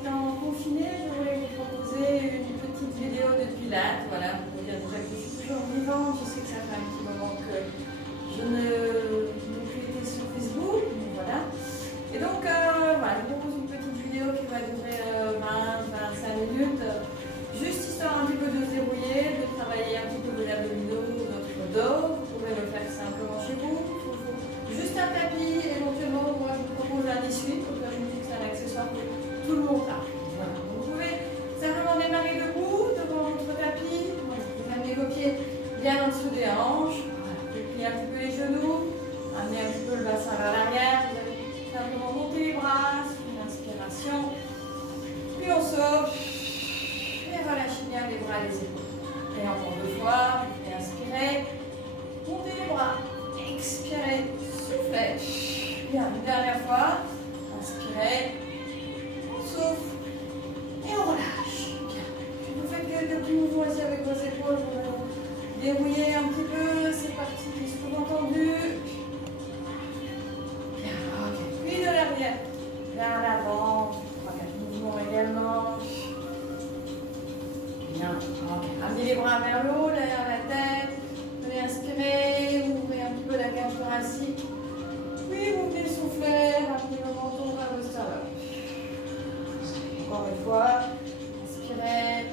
étant confiné, je voulais vous proposer une petite vidéo de pilates. Voilà, pour vous dire déjà que je suis toujours vivante. Je sais que ça fait un petit moment que je n'ai plus été sur Facebook. Voilà. Et donc, voilà, je vous propose une petite vidéo qui va durer 20-25 minutes. Juste histoire un petit peu de se dérouiller, de travailler un petit peu vos abdominaux, votre dos. Vous pouvez le faire simplement chez vous. Juste un tapis, éventuellement, moi je vous propose un essuie, donc là je me dis que c'est un accessoire que tout le monde a. Voilà. Vous pouvez simplement démarrer debout devant votre tapis, voilà. Vous amenez vos pieds bien en dessous des hanches, voilà. Vous pliez un petit peu les genoux, amenez un petit peu le bassin vers l'arrière, vous allez simplement monter les bras, une inspiration, puis on sauve, et relâchez bien les bras et les épaules. Et encore deux fois, vous pouvez inspirer, montez les bras, expirez. Soufflez. Bien, une dernière fois. Inspirez. On souffle. Et on relâche. Bien. Puis vous faites quelques petits mouvements ici avec vos épaules. Vous allez dérouiller un petit peu. C'est parti. Sous-entendu. Bien, ok. Puis de l'arrière vers l'avant. Quatre mouvements également. Bien, ok. Amenez les bras vers le haut, derrière la tête. Vous allez inspirer. Ouvrez un petit peu la cage thoracique. Puis vous venez souffler, ramenez le menton vers le sternum. Encore une fois, inspirez.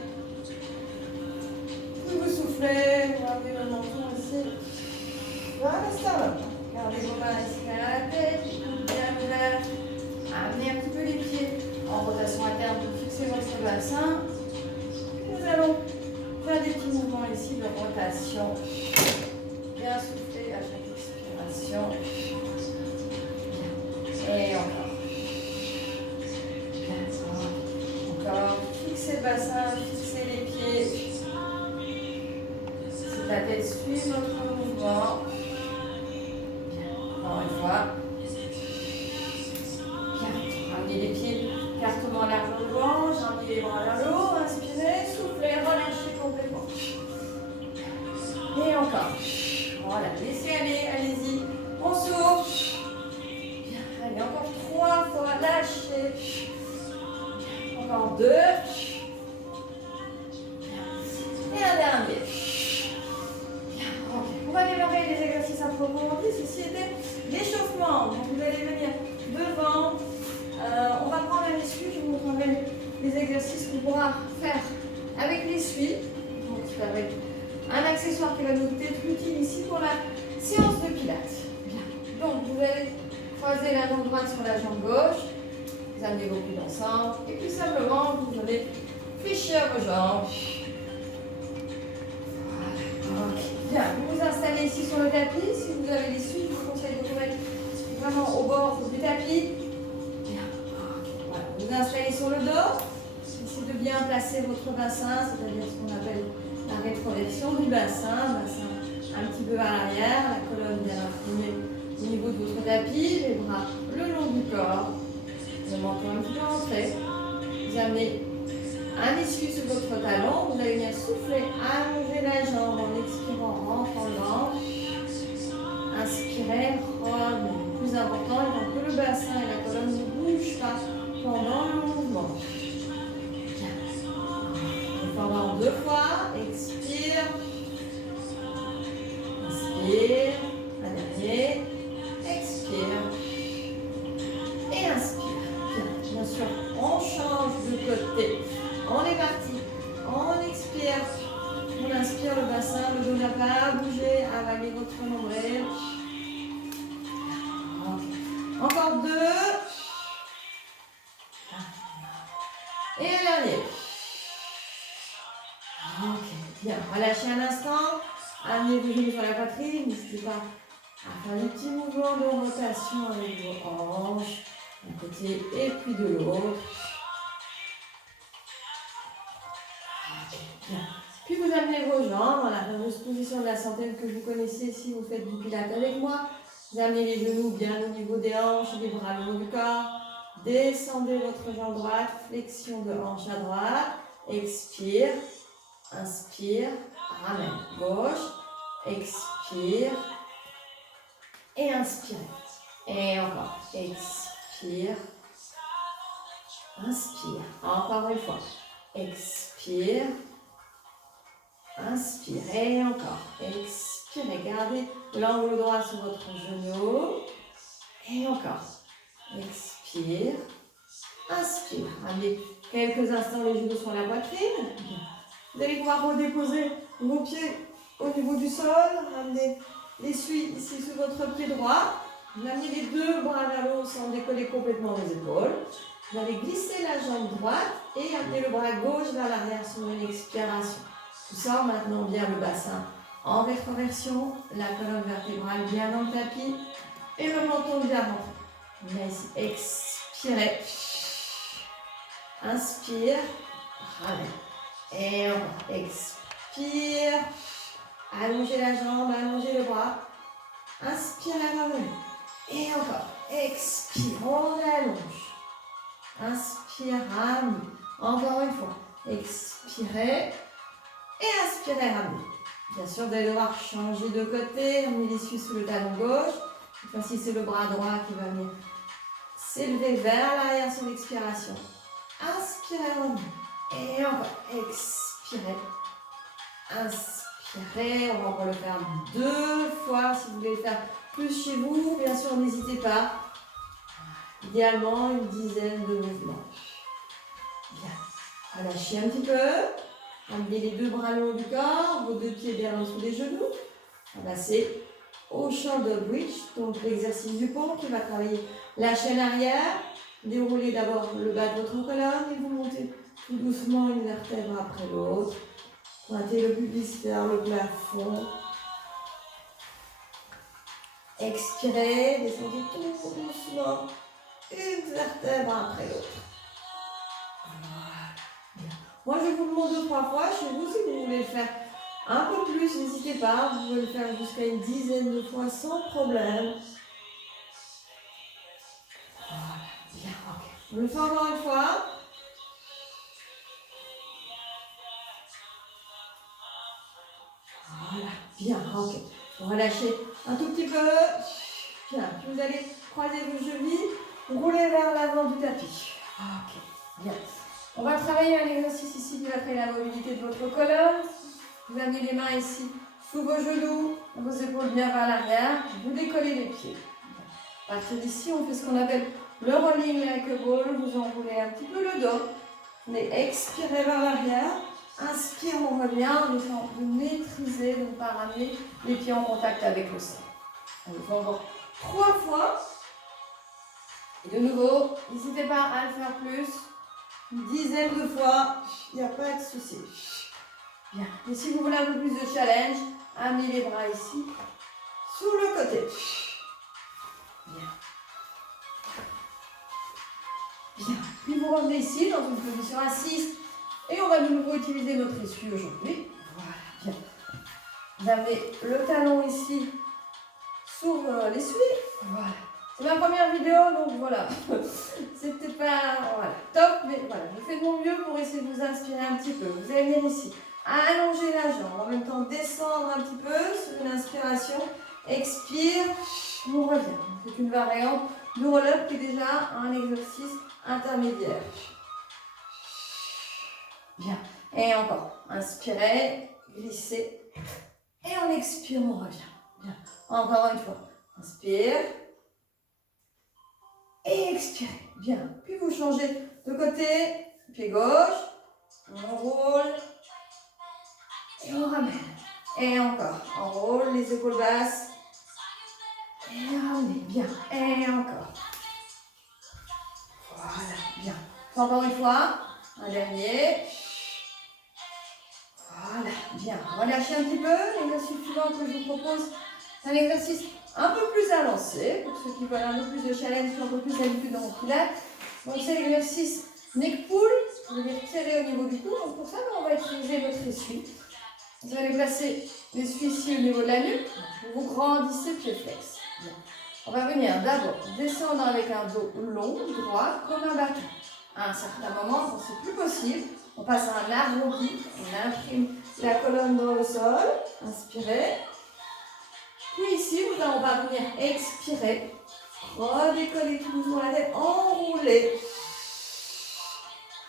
Puis vous soufflez, vous ramenez le menton ici vers le sternum. Gardez vos mains ici derrière la tête, bien ouvert. Amenez un petit peu les pieds en rotation interne pour fixer votre bassin. Puis nous allons faire des petits mouvements ici de rotation. Bien souffler à chaque expiration. Et encore. Encore. Fixez le bassin, fixez les pieds. Si la tête suit votre mouvement. Bien. Encore une fois. Bien. Ramenez les pieds carrément large de hanche. Ramenez les bras vers le haut. Inspirez, soufflez, relâchez complètement. Et encore. Voilà. Laissez aller, allez-y. On souffle. Allez, encore 3 fois, lâchez. Encore 2. Et un dernier. Bien, ok. On va démarrer les exercices à proprement dit. Ceci était l'échauffement. Donc vous allez venir devant. On va prendre un essuie. Je vous montrerai les exercices qu'on pourra faire avec l'essuie. Donc c'est avec un accessoire qui va nous être utile ici pour la séance de pilates. Bien. Donc vous allez croisez la jambe droite sur la jambe gauche, vous amenez vos coudes ensemble, et puis simplement vous allez fléchir vos jambes. Voilà. Okay. Bien, vous vous installez ici sur le tapis. Si vous avez l'essuie, je vous conseille de vous mettre vraiment au bord du tapis. Bien. Okay. Voilà. Vous vous installez sur le dos. Essayez de bien placer votre bassin, c'est-à-dire ce qu'on appelle la rétroversion du bassin un petit peu vers l'arrière, la colonne bien inclinée au niveau de votre tapis, les bras le long du corps, le menton un petit peu rentré. Vous amenez un essuie sur votre talon, vous allez venir souffler, allonger la jambe en expirant, rentrant le ventre. Inspirez, revenez. Le plus important étant que le bassin et la colonne ne bougent pas pendant le mouvement. Bien. Pendant 2 fois, expire, inspire, un dernier. Expire et inspire. Bien sûr, on change de côté. On est parti. On expire. On inspire le bassin, le dos n'a pas à bouger. Avalez votre nombril. Encore 2. Et un dernier. Ok, bien. Relâchez un instant. Amenez vos genoux sur la poitrine. N'hésitez pas à faire des petits mouvements de rotation avec vos hanches, d'un côté et puis de l'autre. Bien. Puis vous amenez vos jambes dans la fameuse position de la centaine que vous connaissez si vous faites du pilates avec moi. Vous amenez les genoux bien au niveau des hanches, les bras le long du corps. Descendez votre jambe droite, flexion de hanche à droite. Expire, inspire, ramène gauche, expire. Et inspirez. Et encore. Expire. inspire. Encore une fois. Expire. Inspire. Et encore. Expirez. Gardez l'angle droit sur votre genou. Et encore. Expire. Inspire. Ramenez quelques instants les genoux sur la poitrine. Vous allez pouvoir redéposer vos pieds au niveau du sol. Ramenez l'essuie ici sur votre pied droit. Vous amenez les deux bras vers le haut sans décoller complètement les épaules. Vous allez glisser la jambe droite et amener le bras gauche vers l'arrière sur une expiration. Tout ça en maintenant bien le bassin en rétroversion, la colonne vertébrale bien dans le tapis et le menton bien rentré. Là ici, expirez. Inspire. Ramène. Et on expire. Allongez la jambe, allongez le bras. Inspirez, ramenez. Et encore. Expire, on allonge. Inspire, ramenez. Encore une fois. Expirez. Et inspirez, ramenez. Bien sûr, vous allez devoir changer de côté. Ramenez l'essuie sous le talon gauche. Cette fois-ci, c'est le bras droit qui va venir s'élever vers l'arrière sur l'expiration. Inspirez, ramenez. Et encore. Expirez. Inspirez. On va encore le faire 2 fois. Si vous voulez le faire plus chez vous, bien sûr, n'hésitez pas. Idéalement, une dizaine de mouvements. Bien. Relâchez un petit peu. Amenez les deux bras le long du corps, vos deux pieds bien en dessous des genoux. On va passer au shoulder bridge, donc l'exercice du pont qui va travailler la chaîne arrière. Déroulez d'abord le bas de votre colonne et vous montez tout doucement une vertèbre après l'autre. Pointez le pubis vers le plafond. Expirez, descendez tout doucement, une vertèbre après l'autre. Voilà. Moi, je vous demande 2-3 fois. Chez vous, si vous voulez le faire un peu plus, n'hésitez pas. Vous pouvez le faire jusqu'à une dizaine de fois sans problème. Voilà. Bien, ok. On le fait encore une fois. Voilà. Bien, ok. Relâchez un tout petit peu. Bien. Puis vous allez croiser vos chevilles, rouler vers l'avant du tapis. Ok. Bien. On va travailler un exercice ici qui va créer la mobilité de votre colonne. Vous amenez les mains ici sous vos genoux, vos épaules bien vers l'arrière. Vous décollez les pieds. À partir d'ici, on fait ce qu'on appelle le rolling like a ball. Vous enroulez un petit peu le dos. Vous expirez vers l'arrière. Inspire, on revient en essayant de maîtriser, de ne pas ramener les pieds en contact avec le sol. On le fait encore 3 fois. Et de nouveau, n'hésitez pas à le faire plus. Une dizaine de fois, il n'y a pas de souci. Bien. Et si vous voulez un peu plus de challenge, amenez les bras ici, sur le côté. Bien. Bien. Puis vous revenez ici dans une position assise. Et on va de nouveau utiliser notre essuie aujourd'hui. Voilà. Bien. Vous avez le talon ici sur l'essuie. Voilà. C'est ma première vidéo, donc voilà. C'était pas voilà, top, mais voilà, je fais de mon mieux pour essayer de vous inspirer un petit peu. Vous allez venir ici, allonger la jambe, en même temps descendre un petit peu sur une inspiration. Expire, on revient. C'est une variante du roll-up qui est déjà un exercice intermédiaire. Bien. Et encore. Inspirez, glissez. Et on expire, on revient. Bien. Encore une fois. Inspire. Et expirez. Bien. Puis vous changez de côté. Pied gauche. On roule. Et on ramène. Et encore. On roule les épaules basses. Et ramenez. Bien. Et encore. Voilà. Bien. Encore une fois. Un dernier. Voilà. Bien. Relâchez un petit peu. L'exercice suivant que je vous propose, c'est un exercice un peu plus avancé, pour ceux qui veulent un peu plus de challenge, un peu plus d'habitude dans mon pilates. Donc c'est l'exercice neck pull, vous allez tirer au niveau du cou. Donc pour ça, on va utiliser votre essuie. Vous allez placer l'essuie ici au niveau de la nuque. Vous grandissez pied flex. Bien. On va venir d'abord descendre avec un dos long, droit, comme un bâton. À un certain moment, quand c'est plus possible, on passe à un arrondi. On imprime la colonne dans le sol. Inspirez. Puis ici, on va venir expirer, redécoller tout doucement la tête, enrouler.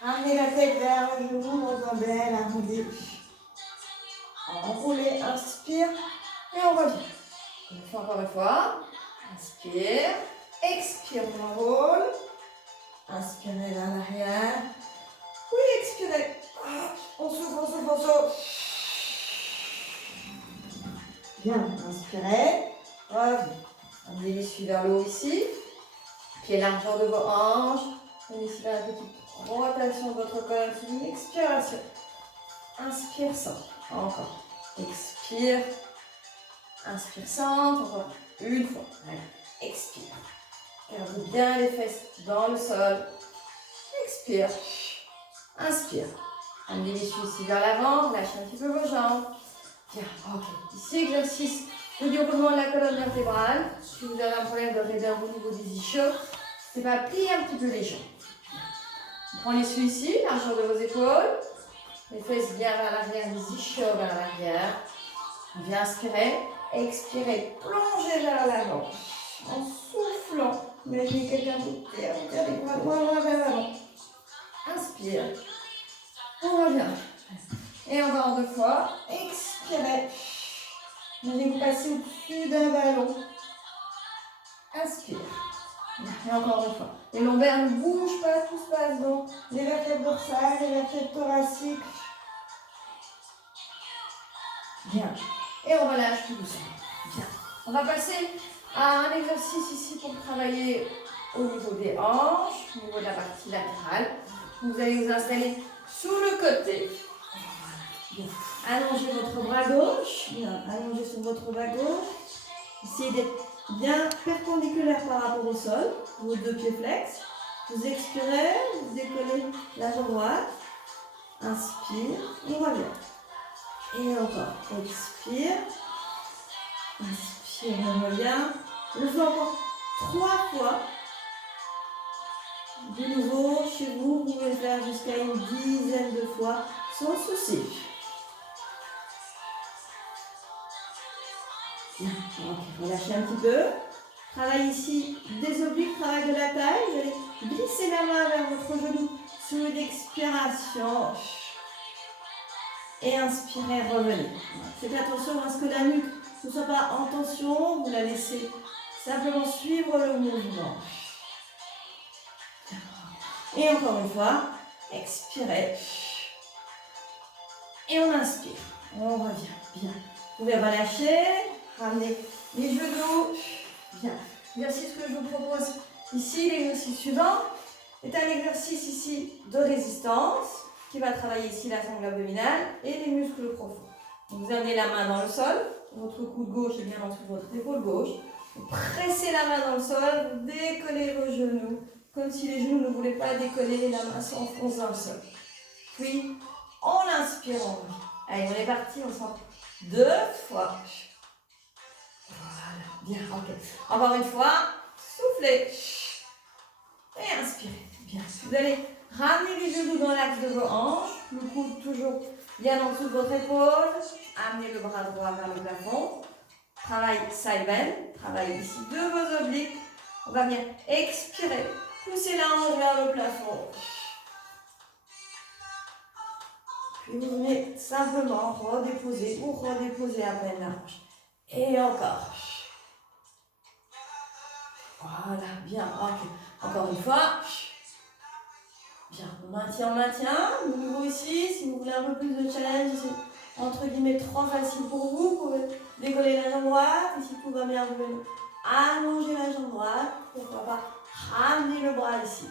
Ramenez la tête vers le genou dans un bel arrondi. Enroulez, inspire et on revient. On fait encore une fois. Inspire, expire, on enroule. Inspirez vers l'arrière. Oui, expirez. On souffle, on souffle, on souffle. Bien, inspirez. Revenez. Amenez les vers le haut ici. Pied largeur de vos hanches. Venez ici vers la petite rotation de votre colonne. C'est une expiration. Inspire, centre. Encore. Expire. Inspire, centre. Encore une fois. Allez. Expire. Gardez bien les fesses dans le sol. Expire. Inspire. Amenez les chevilles ici vers l'avant. Lâchez un petit peu vos jambes. Bien. Ok. Ici, exercice de déroulement de la colonne vertébrale. Si vous avez un problème de raideur au niveau des ischios, c'est pas plier un petit peu les jambes. On prend les celui ici, largeur de vos épaules. Les fesses bien vers l'arrière, les ischios vers l'arrière. Bien inspirez. Expirez. Plongez vers l'avant. En soufflant. Imaginez quelqu'un vous tire les bras loin vers l'avant. Inspire. On revient. Et encore deux fois. Expirez. Imaginez vous passez au-dessus d'un ballon. Inspire. Et encore une fois. Les lombaires ne bougent pas, tout se passe dans les vertèbres dorsales, les vertèbres thoraciques. Bien. Et on relâche tout doucement. Bien. On va passer à un exercice ici pour travailler au niveau des hanches, au niveau de la partie latérale. Vous allez vous installer sous le côté. Bien. Allongez votre bras gauche. Bien. Allongez sur votre bras gauche. Essayez d'être bien perpendiculaire par rapport au sol. Vos deux pieds flex. Vous expirez, vous décollez la jambe droite. Inspire, on revient. Et encore. Expire. Inspire, on revient. Je le fais encore 3 fois. De nouveau, chez vous, vous pouvez le faire jusqu'à une dizaine de fois sans souci. Bien, ok, relâchez un petit peu. Travail ici des obliques, travail de la taille. Vous allez glisser la main vers votre genou sur une expiration. Et inspirez, revenez. Faites attention à ce que la nuque ne soit pas en tension. Vous la laissez simplement suivre le mouvement. Et encore une fois, expirez. Et on inspire. On revient. Bien. Vous pouvez relâcher. Ramenez les genoux. Bien. L'exercice que je vous propose ici, l'exercice suivant, est un exercice ici de résistance qui va travailler ici la sangle abdominale et les muscles profonds. Donc vous amenez la main dans le sol. Votre coude gauche est bien en dessous de votre épaule gauche. Vous pressez la main dans le sol. Vous décollez vos genoux. Comme si les genoux ne voulaient pas décoller, la main s'enfonce dans le sol. Puis, en inspirant. Allez, on est parti, on sent 2 fois. Voilà, bien, ok. Encore une fois, soufflez. Et inspirez. Bien. Vous allez ramener les genoux dans l'axe de vos hanches. Le coude toujours bien en dessous de votre épaule. Amenez le bras droit vers le plafond. Travail side bend. Travail ici de vos obliques. On va venir expirer. Poussez la hanche vers le plafond. Puis vous venez simplement redéposer ou redéposer à peine la hanche. Et encore. Voilà, bien, ok. Encore une fois. Bien, on maintient, on maintient. De nouveau ici, si vous voulez un peu plus de challenge, c'est entre guillemets trop facile pour vous. Vous pouvez décoller la jambe droite. Ici, tout va bien, vous pouvez allonger la jambe droite. Pourquoi pas ramener le bras ici.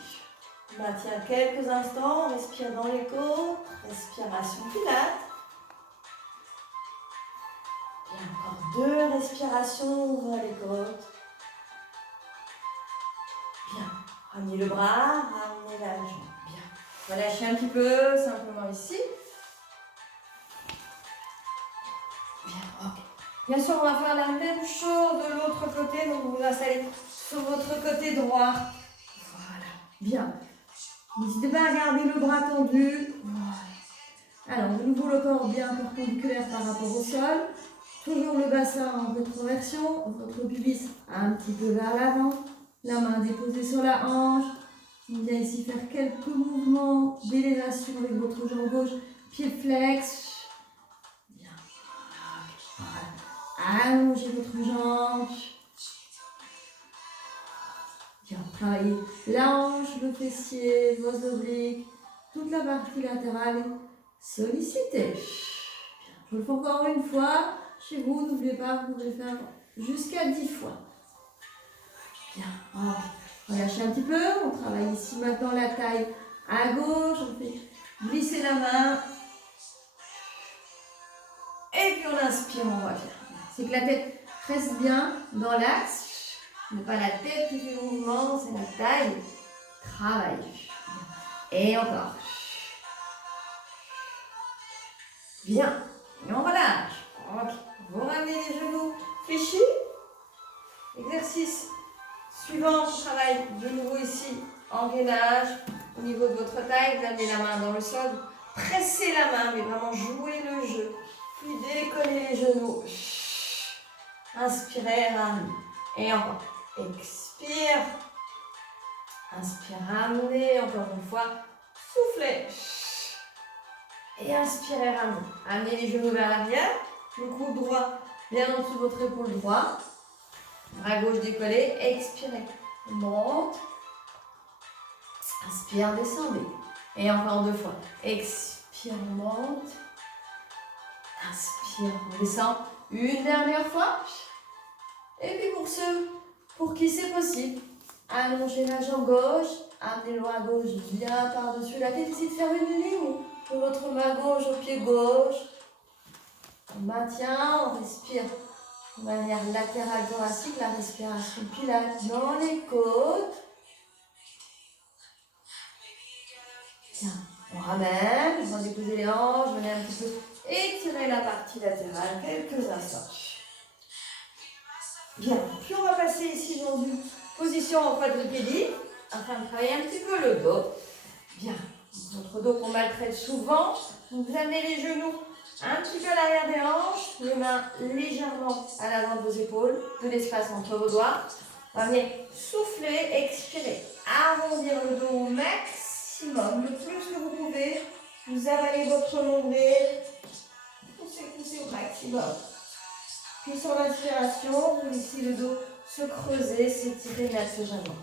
On maintient quelques instants, on respire dans les côtes. Respiration pilates. Et encore 2 respirations, ouvrez les côtes. Bien. Ramenez le bras, ramenez la jambe. Bien. Relâchez un petit peu, simplement ici. Bien, ok. Bien sûr, on va faire la même chose de l'autre côté. Donc, vous vous installez sur votre côté droit. Voilà. Bien. N'hésitez pas à garder le bras tendu. Voilà. Alors, de nouveau, le corps bien perpendiculaire par rapport au sol. Toujours le bassin en rétroversion. Votre pubis un petit peu vers l'avant. La main déposée sur la hanche. Bien ici faire quelques mouvements d'élévation avec votre jambe gauche, pied flex. Bien. Voilà. Allongez votre jambe. Bien, travaillez la hanche, le fessier, vos obliques, toute la partie latérale sollicitée. Bien. Je le fais encore une fois. Chez vous, n'oubliez pas, vous pouvez le faire jusqu'à 10 fois. Bien. Voilà. Relâchez un petit peu. On travaille ici maintenant la taille à gauche. On fait glisser la main. Et puis on inspire, on va faire. C'est que la tête reste bien dans l'axe. Ce n'est pas la tête qui fait le mouvement, c'est la taille. Travaille. Et encore. Bien. Et on relâche. Ok. Vous ramenez les genoux fléchis. Exercice suivant, on travaille de nouveau ici en gainage. Au niveau de votre taille, vous amenez la main dans le sol. Pressez la main, mais vraiment jouez le jeu. Puis décollez les genoux. Inspirez, ramenez. Et encore. Expire. Inspire, ramenez. Encore une fois. Soufflez. Et inspirez, ramenez. Amenez les genoux vers l'arrière. Le coude droit bien en dessous de votre épaule droite. Bras gauche décollé. Expirez. Monte. Inspire, descendez. Et encore 2 fois. Expire, monte. Inspire, on descend. Une dernière fois. Et puis pour ceux pour qui c'est possible, allongez la jambe gauche, amenez le bras gauche bien par-dessus la tête. Essayez de faire une ligne de votre main gauche au pied gauche. On maintient, on respire de manière latérale thoracique, la respiration pilate dans les côtes. Bien, on ramène, on va déposer les hanches, venez un petit peu étirer la partie latérale quelques instants. Bien, puis on va passer ici dans une position en quadrupédie afin de travailler un petit peu le dos. Bien, notre dos qu'on maltraite souvent. Donc vous amenez les genoux un petit peu à l'arrière des hanches, les mains légèrement à l'avant de vos épaules, de l'espace entre vos doigts. On va venir souffler, expirer, arrondir le dos au maximum, le plus que vous pouvez. Vous avalez votre nombril, poussez au maximum. Puis sur l'inspiration, vous laissez le dos se creuser, s'étirer naturellement.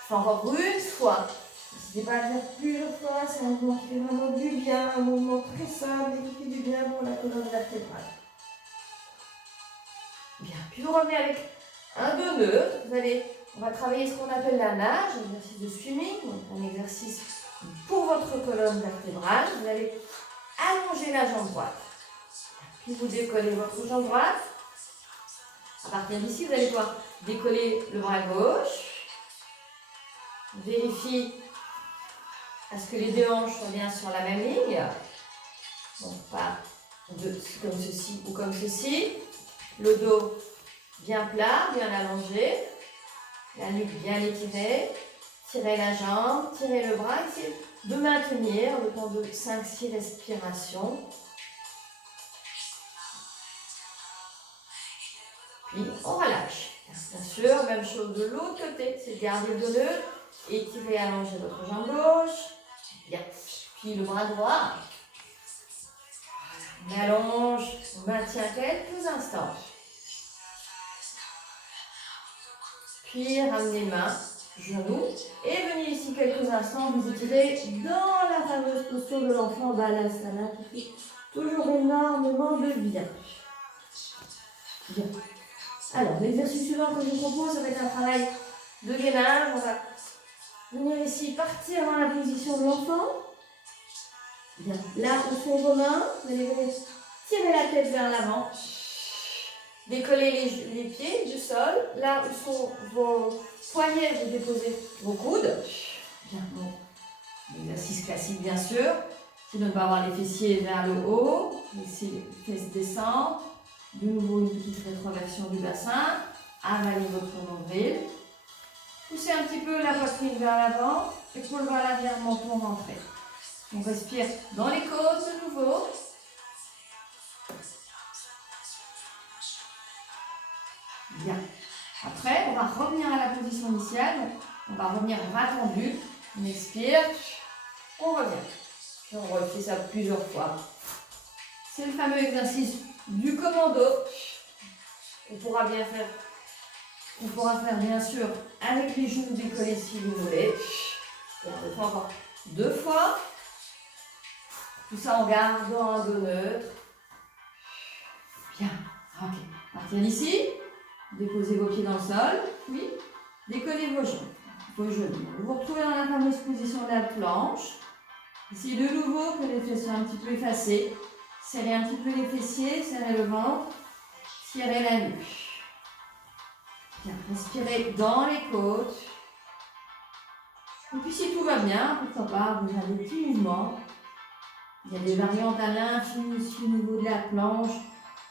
Je fais encore une fois. N'hésitez pas à le faire plusieurs fois, c'est un mouvement qui fait vraiment du bien, un mouvement très simple et qui fait du bien pour la colonne vertébrale. Bien, puis vous revenez avec un dos neutre. On va travailler ce qu'on appelle la nage, un exercice de swimming, donc un exercice pour votre colonne vertébrale. Vous allez allonger la jambe droite. Puis vous décollez votre jambe droite. À partir d'ici, vous allez pouvoir décoller le bras gauche. Vérifiez à ce que les deux hanches soient bien sur la même ligne. Donc pas comme ceci ou comme ceci. Le dos bien plat, bien allongé. La nuque bien étirée. Tirez la jambe, tirez le bras. Essayez de maintenir le temps de 5-6 respirations. Puis on relâche. Bien sûr, même chose de l'autre côté, c'est de garder le dos neutre, étirer, allonger votre jambe gauche. Bien. Puis le bras droit. On allonge, on maintient quelques instants. Puis ramenez main, genoux, et venez ici quelques instants, vous étirez dans la fameuse posture de l'enfant Balasana qui fait toujours énormément de bien. Bien. Alors, l'exercice suivant que je vous propose, ça va être un travail de gainage. On va venir ici, partir dans la position de l'enfant. Bien. Là où sont vos mains, vous allez venir tirer la tête vers l'avant. Décoller les pieds du sol. Là où sont vos poignets, vous déposez vos coudes. Bien. Bon. L'exercice classique, bien sûr. C'est de ne pas avoir les fessiers vers le haut. Laissez les fesses descendre. De nouveau, une petite rétroversion du bassin. Avalez votre nombril. Poussez un petit peu la poitrine vers l'avant. Épaule vers l'arrière, menton rentré. On respire dans les côtes de nouveau. Bien. Après, on va revenir à la position initiale. On va revenir ratendu. On expire. On revient. Puis on refait ça plusieurs fois. C'est le fameux exercice du commando. On pourra faire bien sûr avec les genoux décollés si vous voulez. Et on le fait encore 2 fois. Tout ça en gardant un dos neutre. Bien. Ok. Partir d'ici. Déposez vos pieds dans le sol. Puis décollez vos genoux. Vous vous retrouvez dans la fameuse position de la planche. Ici de nouveau que les fesses soient un petit peu effacées. Serrez un petit peu les fessiers, serrez le ventre, tirez la nuque. Bien, respirez dans les côtes. Et puis si tout va bien, pourquoi pas, vous avez des petits mouvements. Il y a des variantes à l'infini ici au niveau de la planche.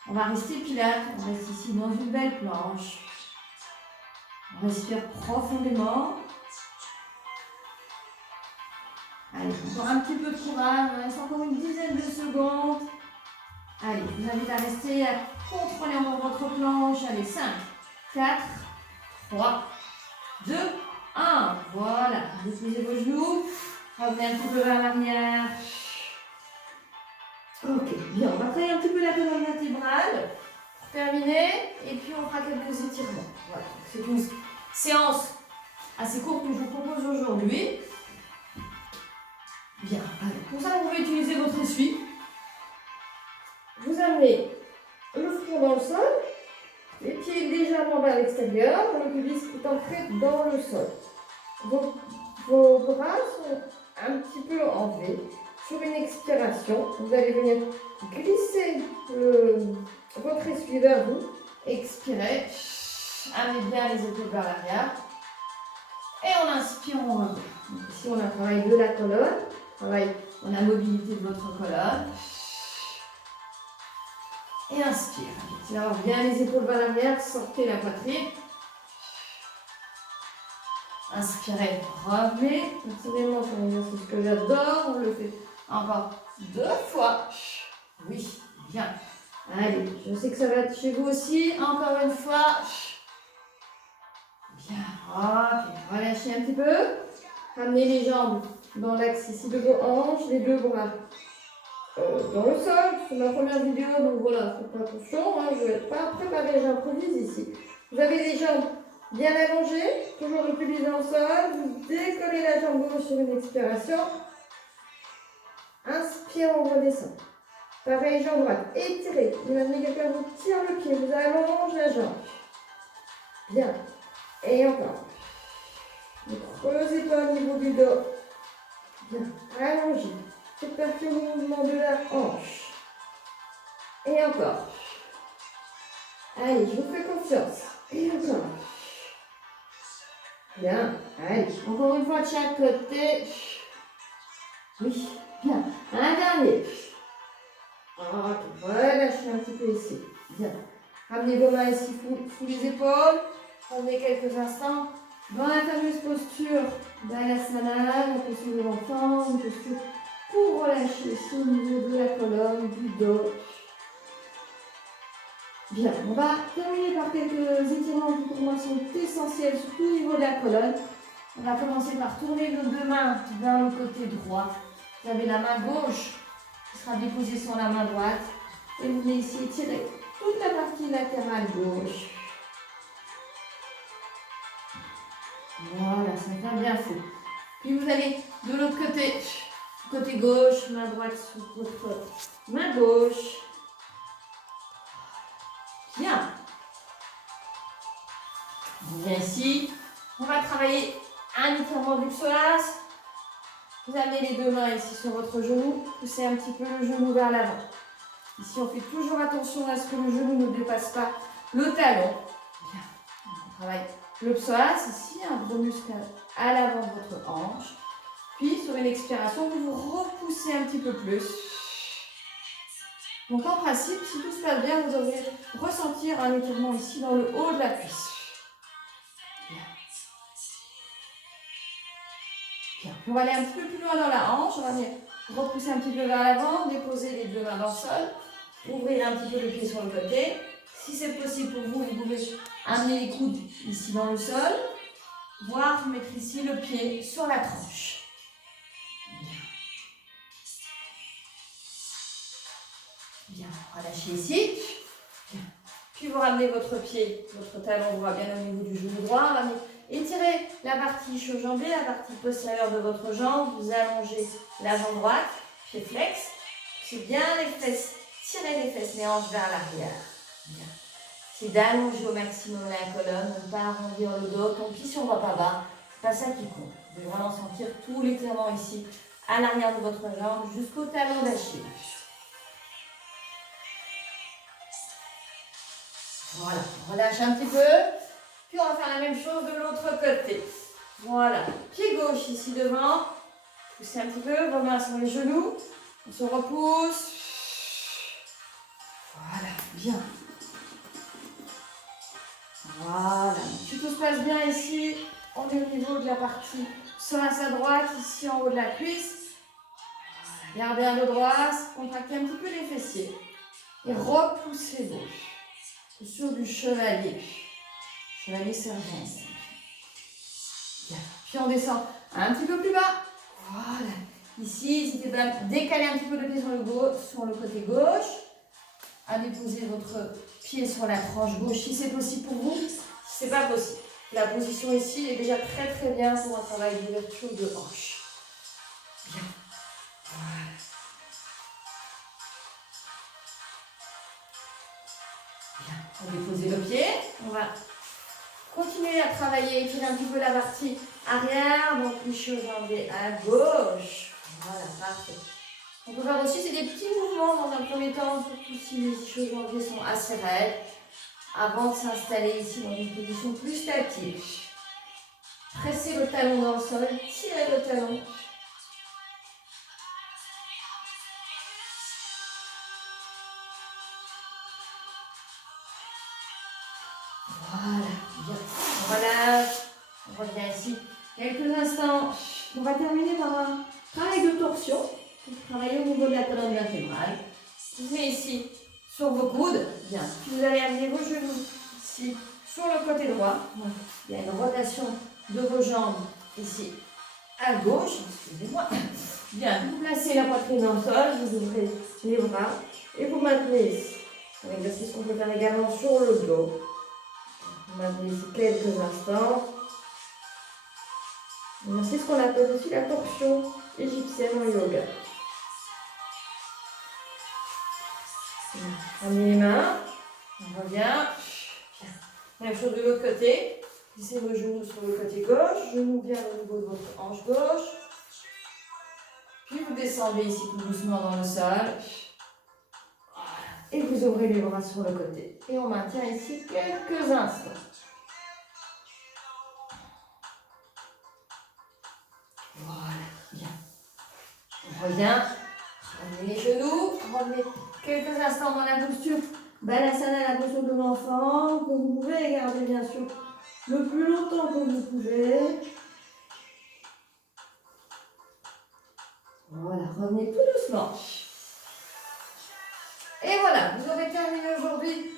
On va rester pilates, on reste ici dans une belle planche. On respire profondément. Allez, encore un petit peu de courage, il reste encore une dizaine de secondes. Allez, je vous invite à rester, à contrôler votre planche. Allez, 5, 4, 3, 2, 1. Voilà, déposez vos genoux. Revenez un petit peu vers l'arrière. Ok, bien, on va travailler un petit peu la colonne vertébrale. Pour terminer, et puis on fera quelques étirements. Voilà, c'est une séance assez courte que je vous propose aujourd'hui. Bien, alors pour ça, vous pouvez utiliser votre essuie. Vous amenez le front dans le sol, les pieds légèrement vers l'extérieur, le pubis est ancré dans le sol. Vos bras sont un petit peu enlevés. Sur une expiration, vous allez venir glisser votre essuie vers vous. Expirez, amenez bien les épaules vers l'arrière. Et on inspire, on revient. Donc ici, on a travaillé de la colonne, on a la mobilité de votre colonne. Et inspire. Tirez bien les épaules vers l'arrière, sortez la poitrine. Inspirez, revenez. Personnellement, c'est un exercice que j'adore. On le fait encore 2 fois. Oui, bien. Allez, je sais que ça va être chez vous aussi. Encore une fois. Bien. Ok, relâchez un petit peu. Ramenez les jambes dans l'axe ici de vos hanches, les 2 bras dans le sol. C'est ma première vidéo, donc voilà, faites attention, hein, je ne vais pas préparer, j'improvise ici. Vous avez les jambes bien allongées, toujours le pubis dans le sol. Vous décollez la jambe gauche sur une expiration. Inspire, on redescend. Pareil, jambe droite, étirez. Imaginez quelqu'un vous tire le pied, vous allongez la jambe. Bien. Et encore. Ne creusez pas au niveau du dos. Bien. Allongez. Faites partie du mouvement de la hanche. Et encore. Allez, je vous fais confiance. Et encore. Bien. Allez, encore une fois de chaque côté. Oui, bien. Un dernier. Ok, relâchez un petit peu ici. Bien. Ramenez vos mains ici sous les épaules. Prenez quelques instants dans la fameuse posture d'Alasana, la posture de l'enfant, une posture pour relâcher ici au niveau de la colonne, du dos. Bien, on va terminer par quelques étirements qui pour moi sont essentiels, surtout au niveau de la colonne. On va commencer par tourner nos 2 mains vers le côté droit. Vous avez la main gauche qui sera déposée sur la main droite. Et vous venez ici étirer toute la partie latérale gauche. Voilà, ça fait bien fou. Puis vous allez de l'autre côté gauche, main droite sur votre main gauche. Bien. Bien ici. On va travailler un étirement du psoas. Vous amenez les 2 mains ici sur votre genou. Poussez un petit peu le genou vers l'avant. Ici, on fait toujours attention à ce que le genou ne dépasse pas le talon. Bien. On travaille le psoas, ici, un gros muscle à l'avant de votre hanche. Puis, sur une expiration, vous vous repoussez un petit peu plus. Donc, en principe, si tout se passe bien, vous devriez ressentir un étirement ici dans le haut de la cuisse. Bien. Bien. On va aller un petit peu plus loin dans la hanche. On va venir repousser un petit peu vers l'avant, déposer les 2 mains dans le sol, ouvrir un petit peu le pied sur le côté. Si c'est possible pour vous, vous pouvez amener les coudes ici dans le sol. voire vous mettrez ici le pied sur la tranche. Bien, relâchez ici. Bien. Puis vous ramenez votre pied, votre talon droit bien au niveau du genou droit. Étirez la partie cheville-jambée, la partie postérieure de votre jambe. Vous allongez la jambe droite, pied flex. C'est bien les fesses. Tirez les fesses, les hanches vers l'arrière. Bien. C'est d'allonger au maximum la colonne, ne pas arrondir le dos. Tant pis si on ne va pas bas, c'est pas ça qui compte. Vous devez vraiment sentir tout l'étirement ici, à l'arrière de votre jambe, jusqu'au talon d'Achille. Voilà, relâche un petit peu. Puis on va faire la même chose de l'autre côté. Voilà, pied gauche ici devant. Poussez un petit peu, vos mains sur les genoux. On se repousse. Voilà, bien. Voilà, si tout se passe bien ici, on est au niveau de la partie psoas à droite, ici en haut de la cuisse. Voilà, gardez un dos droit, contractez un petit peu les fessiers. Et repoussez-vous. Sur du chevalier. Chevalier sergent. Bien. Puis on descend un petit peu plus bas. Voilà. Ici, n'hésitez pas à décaler un petit peu le pied sur le côté gauche. À déposer votre pied sur la tranche gauche si c'est possible pour vous. Si ce n'est pas possible, la position ici est déjà très bien pour un travail d'ouverture de hanche. Bien. Voilà. Bien. On va déposer le pied. On va continuer à travailler, étirer un petit peu la partie arrière. Donc les cheveux à gauche. Voilà, parfait. On peut faire aussi, c'est des petits mouvements dans un premier temps, surtout si les ischio-jambiers sont assez raides, avant de s'installer ici dans une position plus statique. Pressez le talon dans le sol, tirez le talon. Voilà, bien. On relâche, on revient ici quelques instants. On va terminer par un travail de torsion. Travaillez au niveau de la colonne vertébrale. Vous mettez ici sur vos coudes. Bien. Puis vous allez amener vos genoux ici sur le côté droit. Donc, il y a une rotation de vos jambes ici à gauche. Excusez-moi. Bien. Vous placez la poitrine dans le sol. Vous ouvrez les bras et vous maintenez ici. C'est un exercice qu'on peut faire également sur le dos. Vous maintenez ici quelques instants. C'est ce qu'on appelle aussi la torsion égyptienne en yoga. Amenez les mains, on revient. Même chose de l'autre côté. Glissez vos genoux sur le côté gauche, genoux bien au niveau de votre hanche gauche. Puis vous descendez ici tout doucement dans le sol. Et vous ouvrez les bras sur le côté. Et on maintient ici quelques instants. Voilà, bien. On revient. Ramenez les genoux, revenez quelques instants dans la posture Balasana, la posture de l'enfant, que vous pouvez garder bien sûr le plus longtemps que vous pouvez. Voilà, revenez tout doucement. Et voilà, vous aurez terminé aujourd'hui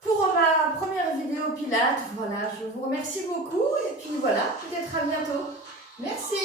pour ma première vidéo Pilates. Voilà, je vous remercie beaucoup et puis voilà, peut-être à bientôt. Merci.